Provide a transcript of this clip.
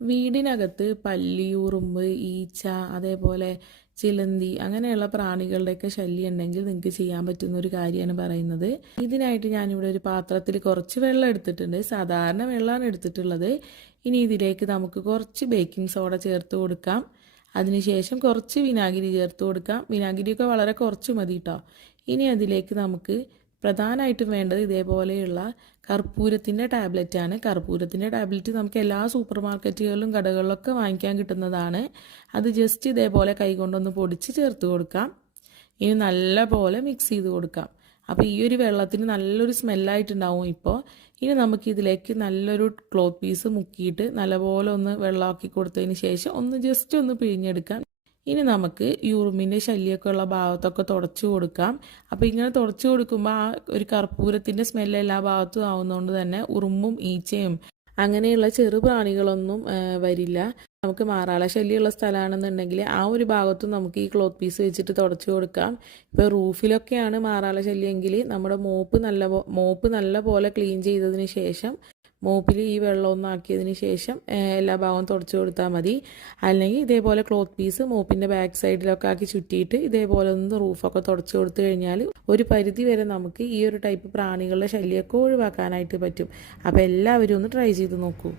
വീടിനകത്ത് പല്ലി ഉറുമ്പ് ഈച്ച അതേപോലെ ചിലന്തി അങ്ങനെയുള്ള പ്രാണികളുടെയൊക്കെ ശല്യം ഉണ്ടെങ്കിൽ നിങ്ങൾക്ക് ചെയ്യാൻ പറ്റുന്ന ഒരു കാര്യമാണ് പറയുന്നത്. ഇതിനായിട്ട് ഞാനിവിടെ ഒരു പാത്രത്തിൽ കുറച്ച് വെള്ളം എടുത്തിട്ടുണ്ട്. സാധാരണ വെള്ളമാണ് എടുത്തിട്ടുള്ളത്. ഇനി ഇതിലേക്ക് നമുക്ക് കുറച്ച് ബേക്കിംഗ് സോഡ ചേർത്ത് കൊടുക്കാം. അതിനുശേഷം കുറച്ച് വിനാഗിരി ചേർത്ത് കൊടുക്കാം. വിനാഗിരിയൊക്കെ വളരെ കുറച്ച് മതി കേട്ടോ. ഇനി അതിലേക്ക് നമുക്ക് പ്രധാനമായിട്ടും വേണ്ടത് ഇതേപോലെയുള്ള കർപ്പൂരത്തിന്റെ ടാബ്ലറ്റാണ്. കർപ്പൂരത്തിന്റെ ടാബ്ലറ്റ് നമുക്ക് എല്ലാ സൂപ്പർ മാർക്കറ്റുകളിലും കടകളിലൊക്കെ വാങ്ങിക്കാൻ കിട്ടുന്നതാണ്. അത് ജസ്റ്റ് ഇതേപോലെ കൈകൊണ്ടൊന്ന് പൊടിച്ച് ചേർത്ത് കൊടുക്കാം. ഇനി നല്ല പോലെ മിക്സ് ചെയ്ത് കൊടുക്കാം. അപ്പോൾ ഈ ഒരു വെള്ളത്തിന് നല്ലൊരു സ്മെല്ലായിട്ടുണ്ടാവും ഇപ്പോൾ ഇനി നമുക്ക് ഇതിലേക്ക് നല്ലൊരു ക്ലോത്ത് പീസ് മുക്കിയിട്ട് നല്ലപോലെ ഒന്ന് വെള്ളമാക്കി കൊടുത്തതിന് ശേഷം ഒന്ന് ജസ്റ്റ് ഒന്ന് പിഴിഞ്ഞെടുക്കാം. ഇനി നമുക്ക് യൂറിമിന്റെ ശല്യമൊക്കെ ഉള്ള ഭാഗത്തൊക്കെ തുടച്ചു കൊടുക്കാം. അപ്പോൾ ഇങ്ങനെ തുടച്ചു കൊടുക്കുമ്പോൾ ആ ഒരു കർപ്പൂരത്തിന്റെ സ്മെല്ല് എല്ലാ ഭാഗത്തും ആവുന്നതുകൊണ്ട് തന്നെ ഉറുമ്പും ഈച്ചയും അങ്ങനെയുള്ള ചെറു പ്രാണികളൊന്നും വരില്ല. നമുക്ക് മാറാള ശല്യമുള്ള സ്ഥലമാണെന്നുണ്ടെങ്കിൽ ആ ഒരു ഭാഗത്തും നമുക്ക് ഈ ക്ലോത്ത് പീസ് വെച്ചിട്ട് തുടച്ചു കൊടുക്കാം. ഇപ്പോൾ റൂഫിലൊക്കെയാണ് മാറാള ശല്യമെങ്കിൽ നമ്മുടെ മോപ്പ് നല്ല മോപ്പ് നല്ല പോലെ ക്ലീൻ ചെയ്തതിന് ശേഷം മോപ്പിൽ ഈ വെള്ളം ആക്കിയതിന് ശേഷം എല്ലാ ഭാഗവും തുടച്ചു കൊടുത്താൽ മതി. അല്ലെങ്കിൽ ഇതേപോലെ ക്ലോത്ത് പീസ് മൂപ്പിന്റെ ബാക്ക് സൈഡിലൊക്കെ ആക്കി ചുറ്റിയിട്ട് ഇതേപോലെ ഒന്ന് റൂഫൊക്കെ തുടച്ചു കൊടുത്തു കഴിഞ്ഞാൽ ഒരു പരിധി വരെ നമുക്ക് ഈ ഒരു ടൈപ്പ് പ്രാണികളുടെ ശല്യമൊക്കെ ഒഴിവാക്കാനായിട്ട് പറ്റും. അപ്പോൾ എല്ലാവരും ഒന്ന് ട്രൈ ചെയ്ത് നോക്കൂ.